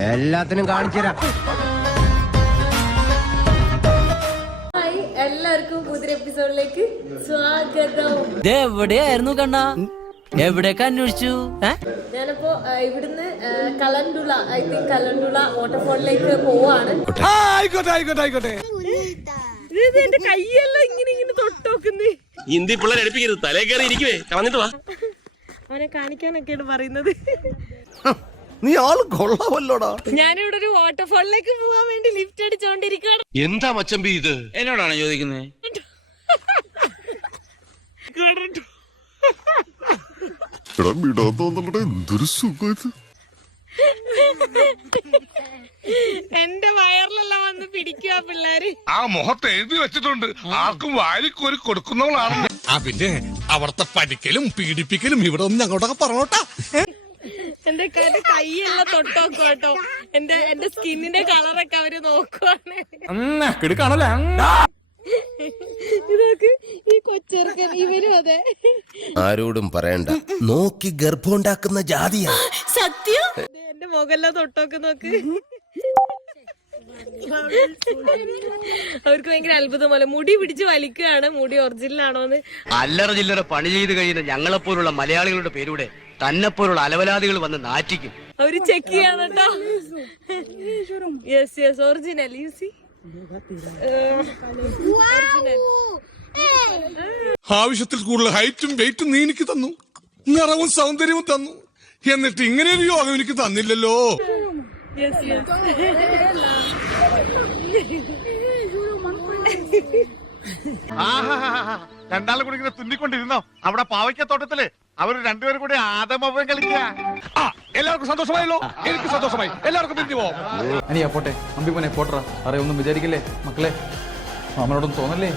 എല്ലാത്തിനും കാണിച്ചു തരാം. എല്ലാവർക്കും പുതിയ എപ്പിസോഡിലേക്ക് സ്വാഗതം. എവിടെയായിരുന്നു കണ്ണാ? എവിടേക്ക് അന്വേഷിച്ചു? ഞാനിപ്പോ ഇവിടുന്ന് കലണ്ടുള കലണ്ടുള വാട്ടർഫോളിലേക്ക് പോവാണ്. എന്റെ കൈയെല്ലാം ഇങ്ങനെ തൊട്ടോക്കുന്നേ. ഹിന്ദി പിള്ളേർ എടുപ്പിക്കരുത്, തലേ കയറി ഇരിക്കുവേ. കളഞ്ഞിട്ട് വാ. അവനെ കാണിക്കാനൊക്കെയാണ് പറയുന്നത്. നീ ആള് കൊള്ളാമല്ലോടാ. ഞാനിവിടെ ഒരു വാട്ടർഫോളിലേക്ക് പോവാൻ വേണ്ടി ലിഫ്റ്റ് അടിച്ചോണ്ടിരിക്കുകയാണ്. എന്താ മച്ചമ്പി ഇത്? എന്നോടാണ് ചോദിക്കുന്നത്? എന്തൊരു സുഖം ഇത്. എന്റെ വയറിലെല്ലാം വന്ന് പിടിക്കുക പിള്ളേര്. ആ മുഖത്ത് എഴുതി വെച്ചിട്ടുണ്ട്, ആർക്കും വാരിക്കോരി കൊടുക്കുന്നവളാണ്. പിന്നെ അവിടുത്തെ പഠിക്കലും പീഡിപ്പിക്കലും ഇവിടെ ഒന്നും ഞങ്ങളോടൊക്കെ പറഞ്ഞോട്ടാ. എന്റെ കൈയെല്ലാം തൊട്ടോക്കും കേട്ടോ. എന്റെ സ്കിന്നിന്റെ കളറൊക്കെ അവര് നോക്കുവാണ്. ഇതൊക്കെ ഈ കൊച്ചെറുക്കൻ ഇവരും അതെ. ആരോടും പറയണ്ട, നോക്കി ഗർഭമുണ്ടാക്കുന്ന ജാതിയാ. സത്യം. എന്റെ മുഖെല്ലാം തൊട്ടോക്ക് നോക്ക്. അവർക്ക് ഭയങ്കര അത്ഭുതം പോലെ മുടി പിടിച്ച് വലിക്കുകയാണ്. മുടി ഒറിജിനലാണോന്ന്. അല്ലറ ചില്ലറ പണി ചെയ്ത് കഴിയുന്ന ഞങ്ങളെപ്പോലുള്ള മലയാളികളുടെ പേരൂടെ തന്നെപ്പോലുള്ള അലവലാദികൾ വന്ന് നാറ്റിക്കും. അവര് ചെക്ക് ചെയ്യാണ് കേട്ടോ. Yes yes, original. You see ആവശ്യത്തിൽ കൂടുതൽ ഹൈറ്റും വെയിറ്റും നീ എനിക്ക് തന്നു, നിറവും സൗന്ദര്യവും തന്നു, എന്നിട്ട് ഇങ്ങനെ ഒരു യോഗം എനിക്ക് തന്നില്ലല്ലോ. Yes yes. രണ്ടാളും കൂടി ഇങ്ങനെ തുന്നിക്കൊണ്ടിരുന്നോ അവിടെ പാവയ്ക്കത്തോട്ടത്തില്? അവര് രണ്ടുപേരും കൂടി ആദമവൻ കളിക്കുക. എല്ലാവർക്കും സന്തോഷമായല്ലോ? എനിക്ക് സന്തോഷമായി. എല്ലാവർക്കും പിരിഞ്ഞു പോവാം. അനിയാ പോട്ടെ, അമ്പി പോനെ പോട്ടറ. അറിയൊന്നും വിചാരിക്കല്ലേ മക്കളെ, മാമനോടൊന്നും തോന്നല്ലേ?